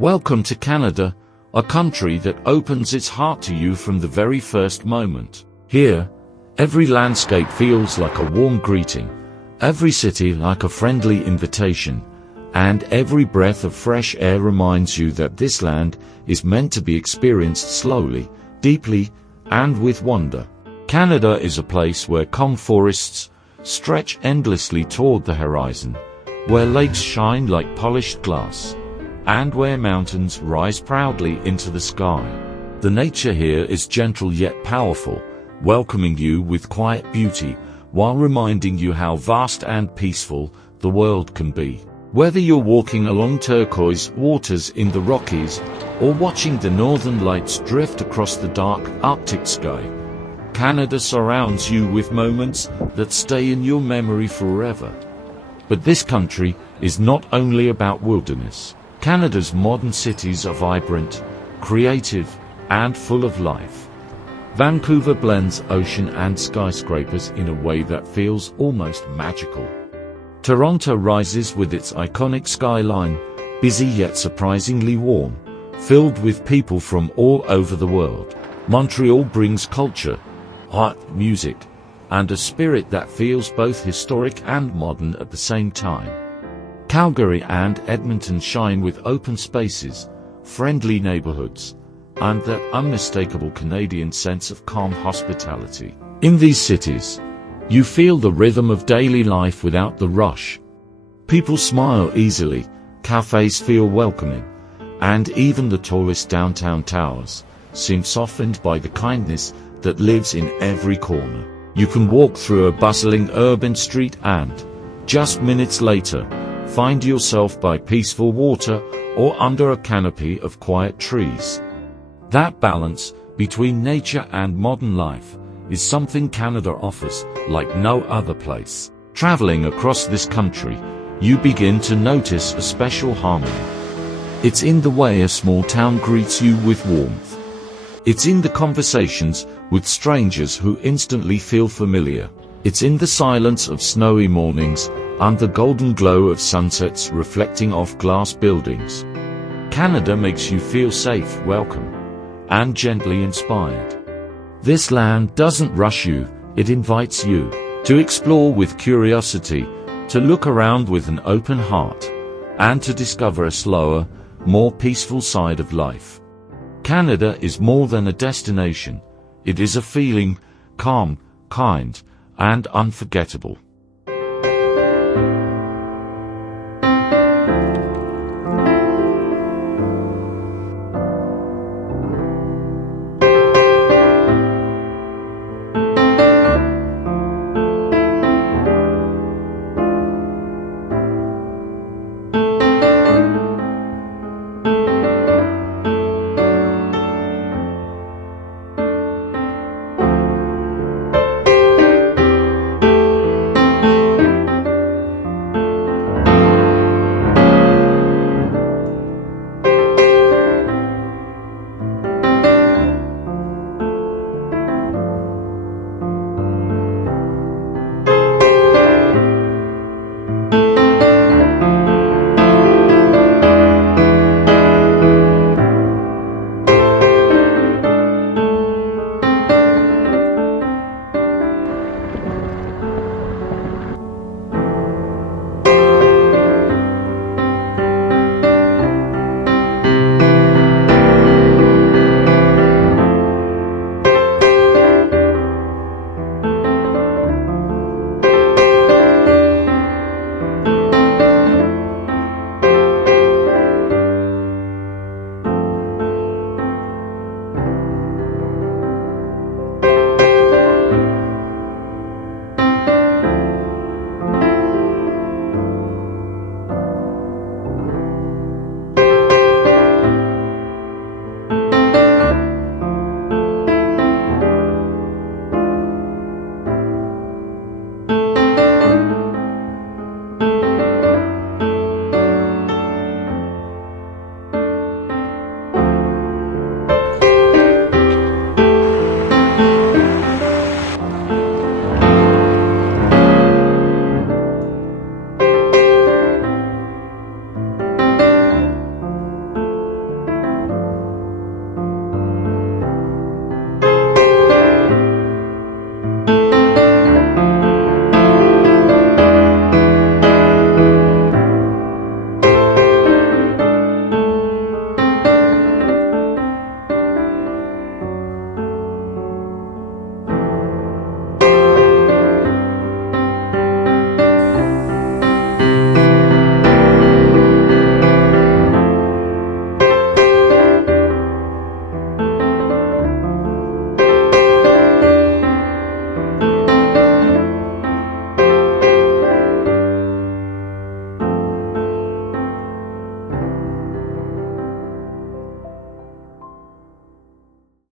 Welcome to Canada, a country that opens its heart to you from the very first moment. Here, every landscape feels like a warm greeting, every city like a friendly invitation, and every breath of fresh air reminds you that this land is meant to be experienced slowly, deeply, and with wonder. Canada is a place where calm forests stretch endlessly toward the horizon, where lakes shine like polished glass, and where mountains rise proudly into the sky. The nature here is gentle yet powerful, welcoming you with quiet beauty, while reminding you how vast and peaceful the world can be. Whether you're walking along turquoise waters in the Rockies, or watching the northern lights drift across the dark Arctic sky, Canada surrounds you with moments that stay in your memory forever. But this country is not only about wilderness. Canada's modern cities are vibrant, creative, and full of life. Vancouver blends ocean and skyscrapers in a way that feels almost magical. Toronto rises with its iconic skyline, busy yet surprisingly warm, filled with people from all over the world. Montreal brings culture, art, music, and a spirit that feels both historic and modern at the same time. Calgary and Edmonton shine with open spaces, friendly neighborhoods, and that unmistakable Canadian sense of calm hospitality. In these cities, you feel the rhythm of daily life without the rush. People smile easily, cafes feel welcoming, and even the tallest downtown towers seem softened by the kindness that lives in every corner. You can walk through a bustling urban street and, just minutes later, find yourself by peaceful water or under a canopy of quiet trees. That balance between nature and modern life is something Canada offers like no other place. Traveling across this country, you begin to notice a special harmony. It's in the way a small town greets you with warmth. It's in the conversations with strangers who instantly feel familiar. It's in the silence of snowy mornings and the golden glow of sunsets reflecting off glass buildings. Canada makes you feel safe, welcome, and gently inspired. This land doesn't rush you, it invites you to explore with curiosity, to look around with an open heart, and to discover a slower, more peaceful side of life. Canada is more than a destination, it is a feeling, calm, kind, and unforgettable.